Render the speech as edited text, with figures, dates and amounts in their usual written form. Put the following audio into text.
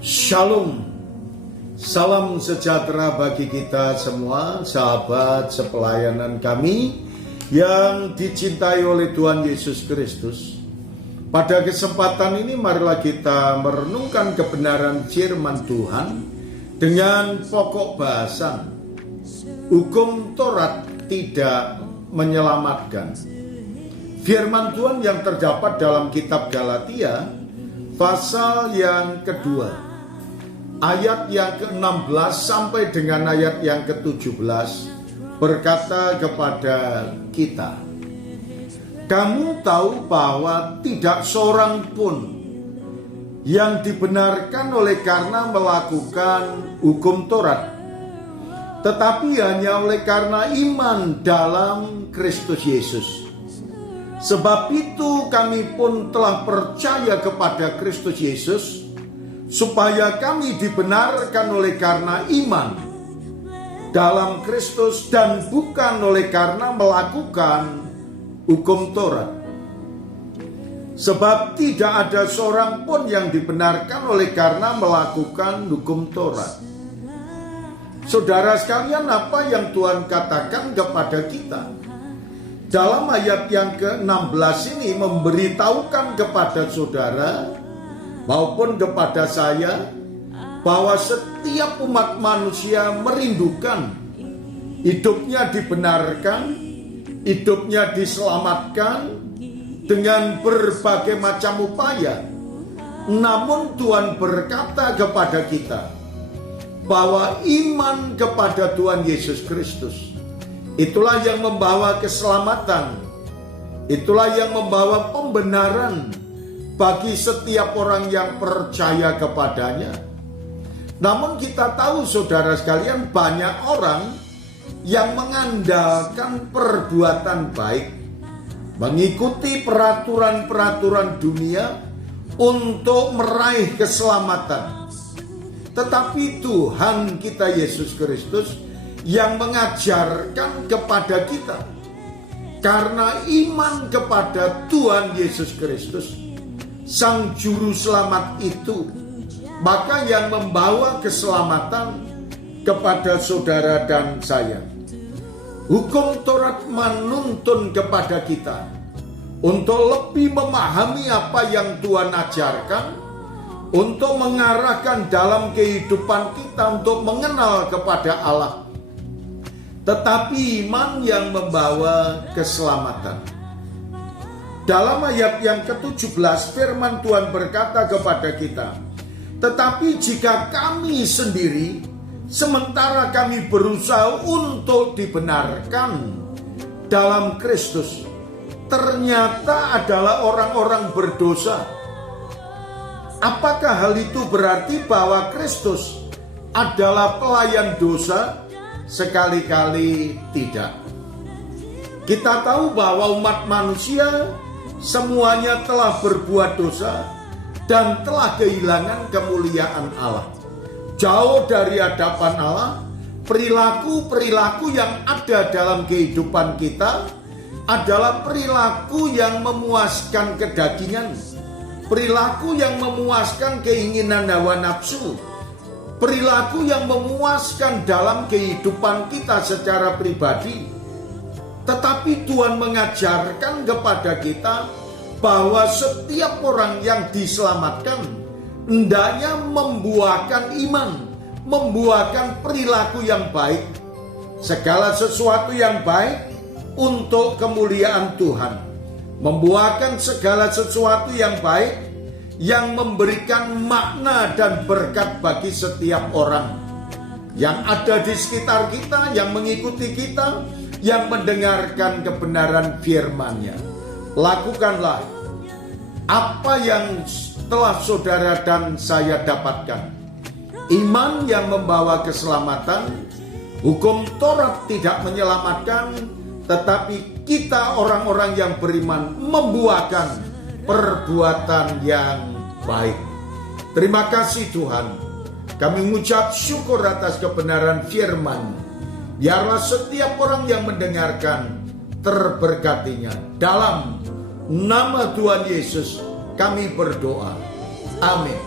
Shalom, salam sejahtera bagi kita semua, sahabat sepelayanan kami yang dicintai oleh Tuhan Yesus Kristus. Pada kesempatan ini marilah kita merenungkan kebenaran firman Tuhan dengan pokok bahasan hukum Taurat tidak menyelamatkan. Firman Tuhan yang terdapat dalam kitab Galatia pasal yang kedua, ayat yang ke-16 sampai dengan ayat yang ke-17 berkata kepada kita, kamu tahu bahwa tidak seorang pun yang dibenarkan oleh karena melakukan hukum Taurat, tetapi hanya oleh karena iman dalam Kristus Yesus. Sebab itu kami pun telah percaya kepada Kristus Yesus, supaya kami dibenarkan oleh karena iman dalam Kristus dan bukan oleh karena melakukan hukum Taurat. Sebab tidak ada seorang pun yang dibenarkan oleh karena melakukan hukum Taurat. Saudara sekalian, apa yang Tuhan katakan kepada kita dalam ayat yang ke-16 ini memberitahukan kepada saudara maupun kepada saya bahwa setiap umat manusia merindukan hidupnya dibenarkan, hidupnya diselamatkan dengan berbagai macam upaya. Namun Tuhan berkata kepada kita bahwa iman kepada Tuhan Yesus Kristus, itulah yang membawa keselamatan, itulah yang membawa pembenaran bagi setiap orang yang percaya kepadanya. Namun kita tahu saudara sekalian, banyak orang yang mengandalkan perbuatan baik, mengikuti peraturan-peraturan dunia untuk meraih keselamatan. Tetapi Tuhan kita Yesus Kristus yang mengajarkan kepada kita, karena iman kepada Tuhan Yesus Kristus, Sang Juru Selamat itu, maka yang membawa keselamatan kepada saudara dan saya. Hukum Taurat menuntun kepada kita untuk lebih memahami apa yang Tuhan ajarkan, untuk mengarahkan dalam kehidupan kita untuk mengenal kepada Allah. Tetapi iman yang membawa keselamatan. Dalam ayat yang ke-17 firman Tuhan berkata kepada kita, tetapi jika kami sendiri, sementara kami berusaha untuk dibenarkan dalam Kristus, ternyata adalah orang-orang berdosa. Apakah hal itu berarti bahwa Kristus adalah pelayan dosa? Sekali-kali tidak. Kita tahu bahwa umat manusia semuanya telah berbuat dosa dan telah kehilangan kemuliaan Allah. Jauh dari hadapan Allah, perilaku-perilaku yang ada dalam kehidupan kita adalah perilaku yang memuaskan kedagingan, perilaku yang memuaskan keinginan hawa nafsu, perilaku yang memuaskan dalam kehidupan kita secara pribadi. Tetapi Tuhan mengajarkan kepada kita bahwa setiap orang yang diselamatkan hendaknya membuahkan iman, membuahkan perilaku yang baik, segala sesuatu yang baik untuk kemuliaan Tuhan, membuahkan segala sesuatu yang baik yang memberikan makna dan berkat bagi setiap orang yang ada di sekitar kita, yang mengikuti kita, yang mendengarkan kebenaran firman-Nya. Lakukanlah apa yang telah saudara dan saya dapatkan. Iman yang membawa keselamatan, hukum Taurat tidak menyelamatkan, tetapi kita orang-orang yang beriman membuahkan perbuatan yang baik. Terima kasih Tuhan. Kami mengucap syukur atas kebenaran firman. Biarlah setiap orang yang mendengarkan terberkatinya. Dalam nama Tuhan Yesus kami berdoa. Amin.